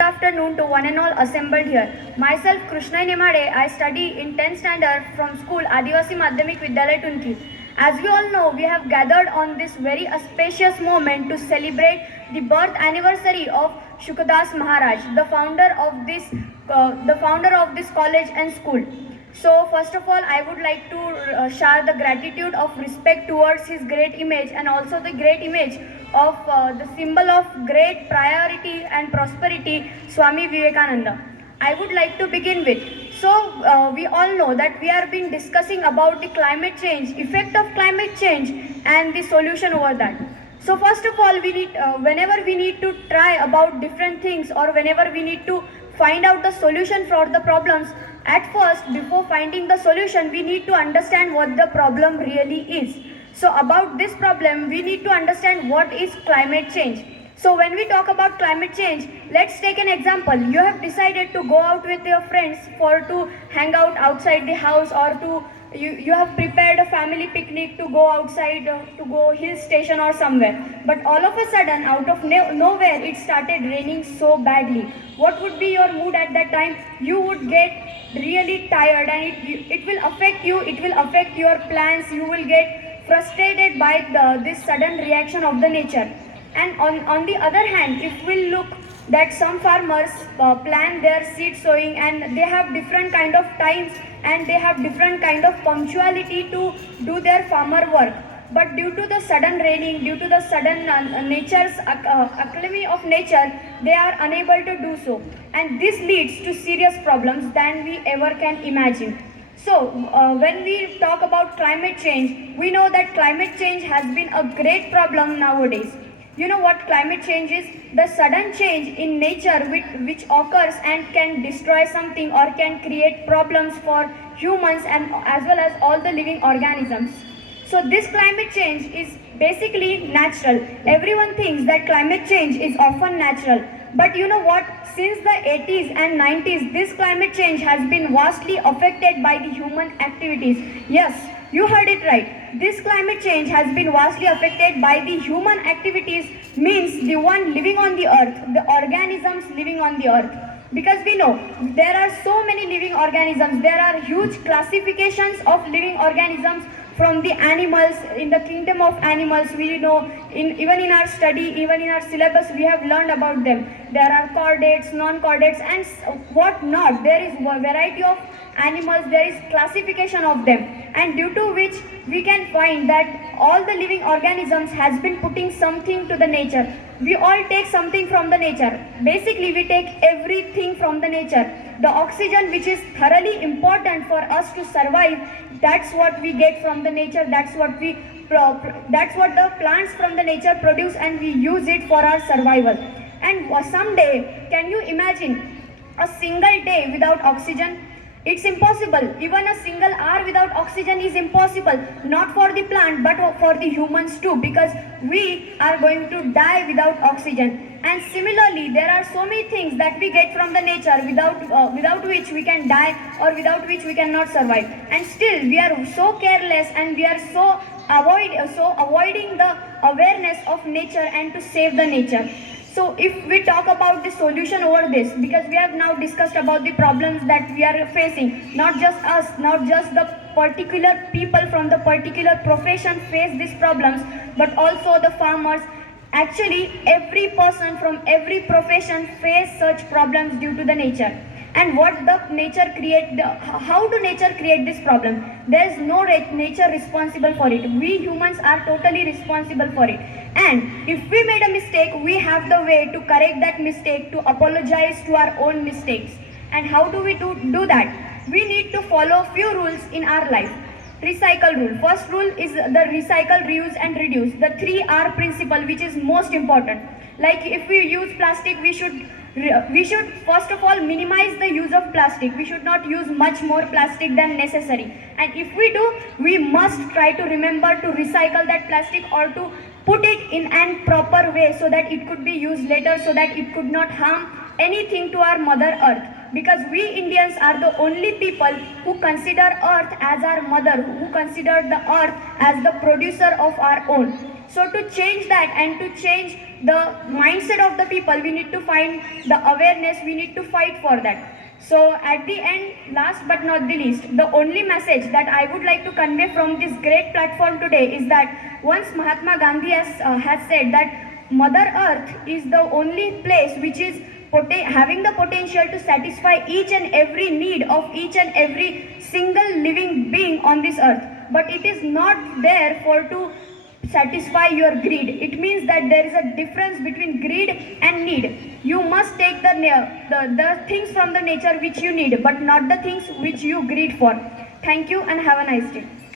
Afternoon to one and all assembled here. Myself Krishna Nemade, I study in 10th standard from school Adivasi Madhyamik Vidyalaya Tunki. As we all know, we have gathered on this very auspicious moment to celebrate the birth anniversary of Shukadas Maharaj, the founder of this college and school. So first of all, I would like to share the gratitude of respect towards his great image and also the great image of the symbol of great priority and prosperity, Swami Vivekananda. I would like to begin with. We all know that we are been discussing about the climate change, effect of climate change and the solution over that. So first of all, we need, whenever we need to try about different things or whenever we need to find out the solution for the problems, at first, before finding the solution, we need to understand what the problem really is. So about this problem, we need to understand what is climate change. So when we talk about climate change, let's take an example. You have decided to go out with your friends for to hang out outside the house, or to you have prepared a family picnic to go outside, to go hill station or somewhere. But all of a sudden, out of nowhere, it started raining so badly. What would be your mood at that time? You would get really tired, and it will affect you. It will affect your plans. You will get frustrated by this sudden reaction of the nature. And on the other hand, if we look that some farmers plan their seed sowing, and they have different kind of times and they have different kind of punctuality to do their farmer work. But due to the sudden raining, due to the sudden nature's acclamy of nature, they are unable to do so. And this leads to serious problems than we ever can imagine. So, when we talk about climate change, we know that climate change has been a great problem nowadays. You know what climate change is? The sudden change in nature which occurs and can destroy something or can create problems for humans and as well as all the living organisms. So this climate change is basically natural. Everyone thinks that climate change is often natural. But you know what? Since the 80s and 90s, this climate change has been vastly affected by the human activities. Yes, you heard it right. This climate change has been vastly affected by the human activities, means the one living on the earth, the organisms living on the earth. Because we know there are so many living organisms, there are huge classifications of living organisms from the animals, in the kingdom of animals. We know, even in our study, even in our syllabus, we have learned about them. There are chordates, non-chordates and what not. There is a variety of animals, there is classification of them, and due to which we can find that all the living organisms has been putting something to the nature. We all take something from the nature. Basically, we take everything from the nature. The oxygen, which is thoroughly important for us to survive, that's what we get from the nature. That's what the plants from the nature produce, and we use it for our survival. And someday, can you imagine a single day without oxygen? It's impossible. Even a single hour without oxygen is impossible. Not for the plant, but for the humans too, because we are going to die without oxygen. And similarly, there are so many things that we get from the nature without which we can die, or without which we cannot survive. And still, we are so careless, and we are so avoiding the awareness of nature and to save the nature. So if we talk about the solution over this, because we have now discussed about the problems that we are facing, not just us, not just the particular people from the particular profession face these problems, but also the farmers. Actually, every person from every profession face such problems due to the nature. And what the nature create, how do nature create this problem? There is no nature responsible for it. We humans are totally responsible for it. And if we made a mistake, we have the way to correct that mistake, to apologize to our own mistakes. And how do we do that? We need to follow few rules in our life. Recycle rule. First rule is the recycle, reuse and reduce. The 3R principle, which is most important. Like if we use plastic, we should first of all minimize the use of plastic. We should not use much more plastic than necessary. And if we do, we must try to remember to recycle that plastic, or to put it in a proper way so that it could be used later, so that it could not harm anything to our mother earth. Because we Indians are the only people who consider earth as our mother, who consider the earth as the producer of our own. So to change that and to change the mindset of the people, we need to find the awareness, we need to fight for that. So at the end, last but not the least, the only message that I would like to convey from this great platform today is that once Mahatma Gandhi has said that Mother Earth is the only place which is having the potential to satisfy each and every need of each and every single living being on this earth, but it is not there for to satisfy your greed. It means that there is a difference between greed and need. You must take the things from the nature which you need, but not the things which you greed for. Thank you and have a nice day.